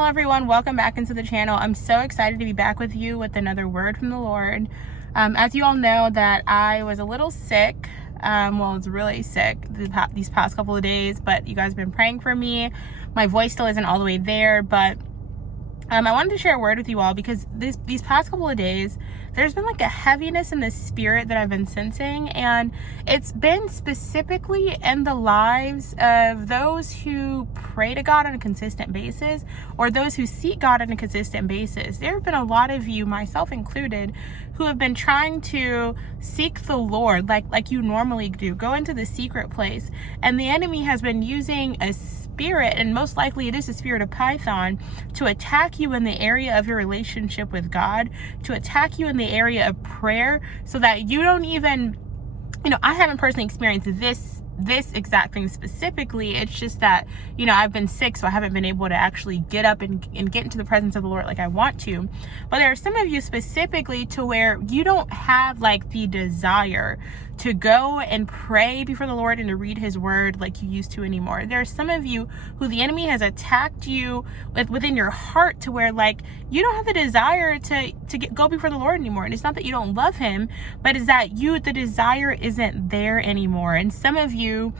Hello everyone, welcome back into the channel. I'm so excited to be back with you with another word from the Lord. As you all know that I was a little sick, I was really sick these past couple of days, but you guys have been praying for me. My voice still isn't all the way there, but I wanted to share a word with you all because these past couple of days, there's been like a heaviness in the spirit that I've been sensing, and it's been specifically in the lives of those who pray to God on a consistent basis, or those who seek God on a consistent basis. There have been a lot of you, myself included, who have been trying to seek the Lord like you normally do, go into the secret place, and the enemy has been using a spirit, and most likely it is the spirit of Python, to attack you in the area of your relationship with God, to attack you in the area of prayer, so that you don't even, I haven't personally experienced this exact thing specifically. It's just that, I've been sick, so I haven't been able to actually get up and get into the presence of the Lord like I want to. But there are some of you specifically to where you don't have like the desire to go and pray before the Lord and to read his word like you used to anymore. There are some of you who the enemy has attacked you within your heart to where like you don't have the desire to go before the Lord anymore. And it's not that you don't love him, but it's that the desire isn't there anymore. And some of you,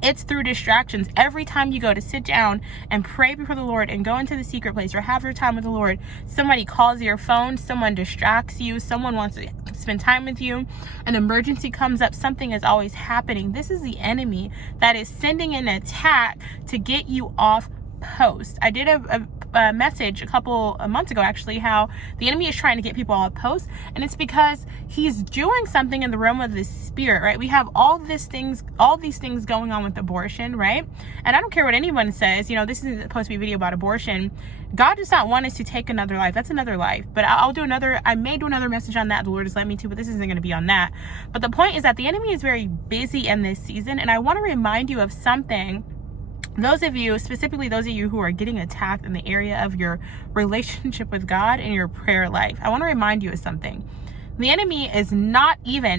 it's through distractions. Every time you go to sit down and pray before the Lord and go into the secret place or have your time with the Lord, somebody calls your phone, someone distracts you, someone wants to spend time with you, an emergency comes up, something is always happening. This is the enemy that is sending an attack to get you off post. I did a message a month ago actually, how the enemy is trying to get people off post, and it's because he's doing something in the realm of the spirit, right? We have all these things going on with abortion, right? And I don't care what anyone says, this isn't supposed to be a video about abortion. God does not want us to take another life. That's another life. But I may do another message on that. The Lord has led me to, but this isn't going to be on that. But the point is that the enemy is very busy in this season, and I want to remind you of something. Those of you, specifically those of you who are getting attacked in the area of your relationship with God and your prayer life, I want to remind you of something. The enemy is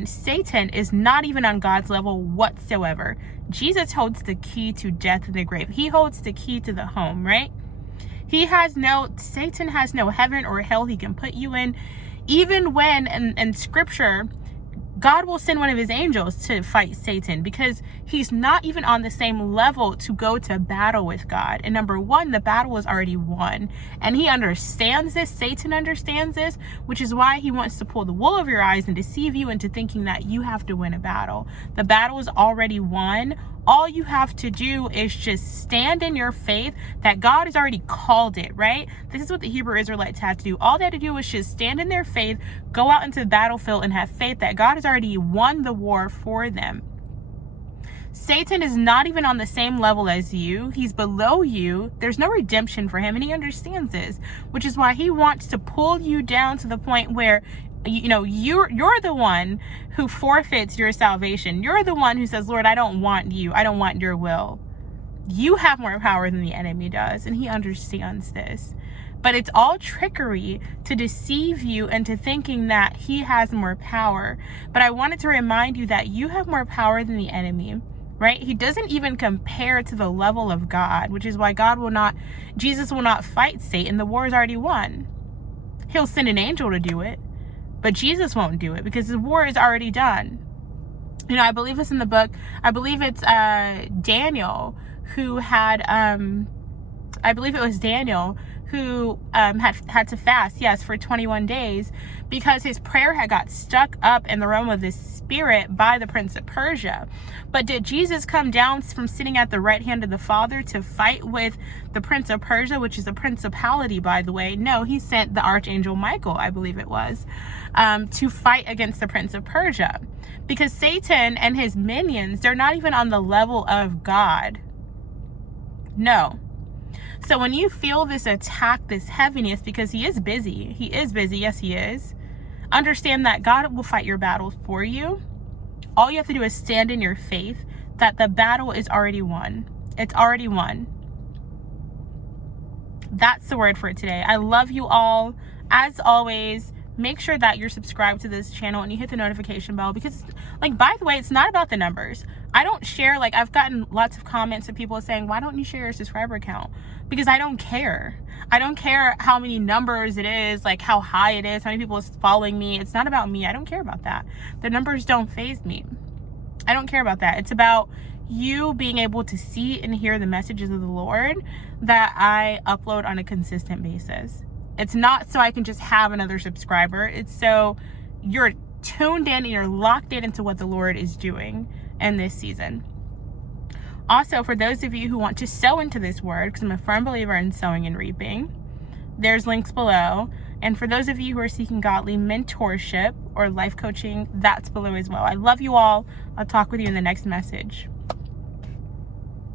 Satan is not even on God's level whatsoever. Jesus holds the key to death and the grave. He holds the key to the home, right? Satan has no heaven or hell he can put you in. Even when in scripture, God will send one of his angels to fight Satan, because he's not even on the same level to go to battle with God. And number one, the battle is already won. And he understands this. Satan understands this, which is why he wants to pull the wool over your eyes and deceive you into thinking that you have to win a battle. The battle is already won. All you have to do is just stand in your faith that God has already called it, right? This is what the Hebrew Israelites had to do. All they had to do was just stand in their faith, go out into the battlefield, and have faith that God has already won the war for them. Satan is not even on the same level as you. He's below you. There's no redemption for him, and he understands this, which is why he wants to pull you down to the point where you're the one who forfeits your salvation. You're the one who says, Lord, I don't want you. I don't want your will. You have more power than the enemy does, and he understands this. But it's all trickery to deceive you into thinking that he has more power. But I wanted to remind you that you have more power than the enemy, right? He doesn't even compare to the level of God, which is why Jesus will not fight Satan. The war is already won. He'll send an angel to do it, but Jesus won't do it because the war is already done. I believe it's in the book. I believe it's Daniel who had, I believe it was Daniel who had to fast, yes, for 21 days because his prayer had got stuck up in the realm of the spirit by the Prince of Persia. But did Jesus come down from sitting at the right hand of the Father to fight with the Prince of Persia, which is a principality, by the way? No, he sent the Archangel Michael, I believe it was, to fight against the Prince of Persia. Because Satan and his minions, they're not even on the level of God. No. So when you feel this attack, this heaviness, because he is busy, yes, he is, understand that God will fight your battles for you. All you have to do is stand in your faith that the battle is already won. It's already won. That's the word for today. I love you all. As always, make sure that you're subscribed to this channel and you hit the notification bell, because, like, by the way, it's not about the numbers. I don't share, like, I've gotten lots of comments of people saying, why don't you share your subscriber count? Because I don't care. I don't care how many numbers it is, like how high it is, how many people is following me. It's not about me. I don't care about that. The numbers don't faze me. I don't care about that. It's about you being able to see and hear the messages of the Lord that I upload on a consistent basis. It's not so I can just have another subscriber. It's so you're tuned in and you're locked into what the Lord is doing in this season. Also, for those of you who want to sow into this word, because I'm a firm believer in sowing and reaping, there's links below. And for those of you who are seeking godly mentorship or life coaching, that's below as well. I love you all. I'll talk with you in the next message.